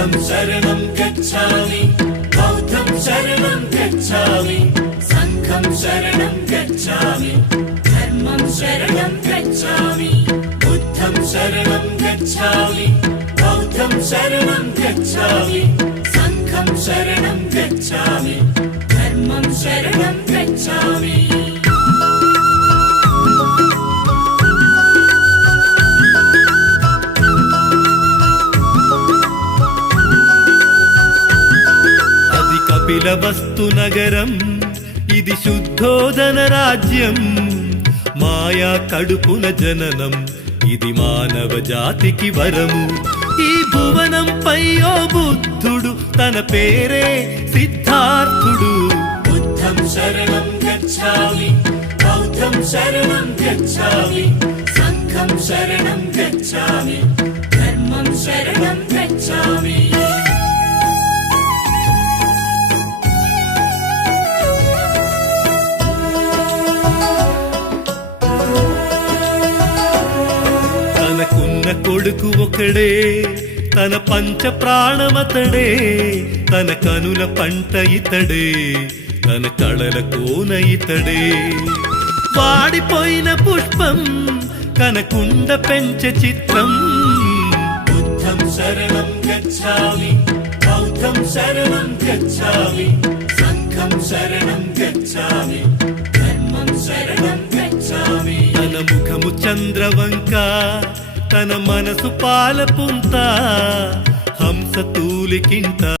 बुद्धं शरणं गच्छामि बौद्धं शरणं गच्छामि संघं शरणं गच्छामि धर्मं शरणं गच्छामि बुद्धं शरणं गच्छामि बौद्धं शरणं गच्छामि संघं शरणं गच्छामि धर्मं शरणं गच्छामि కపిలవస్తు నగరం ఇది శుద్ధోదన రాజ్యం మాయా కడుపున జననం ఇది మానవ జాతికి వరము ఈ భువనంపై ఓ బుద్ధుడు తన పేరే సిద్ధార్థుడు బుద్ధం శరణం గచ్ఛామి బౌద్ధం శరణం గచ్ఛామి సంఘం శరణం గచ్ఛామి ధర్మం శరణం గచ్ఛామి తనకున్న కొడుకు ఒకడే తన పంచ ప్రాణమతడే తన కనుల పంట ఇతడే తన కళల కోన ఇతడే వాడిపోయిన పుష్పం కనకుండ పెంచ చిత్రం బుద్ధం శరణం గచ్ఛామి బౌద్ధం శరణం గచ్ఛామి సంఘం శరణం గచ్ఛామి ధర్మం శరణం గచ్ఛామి తన ముఖము చంద్రవంక తన మనసు పాలపుంత హంస తూలికింత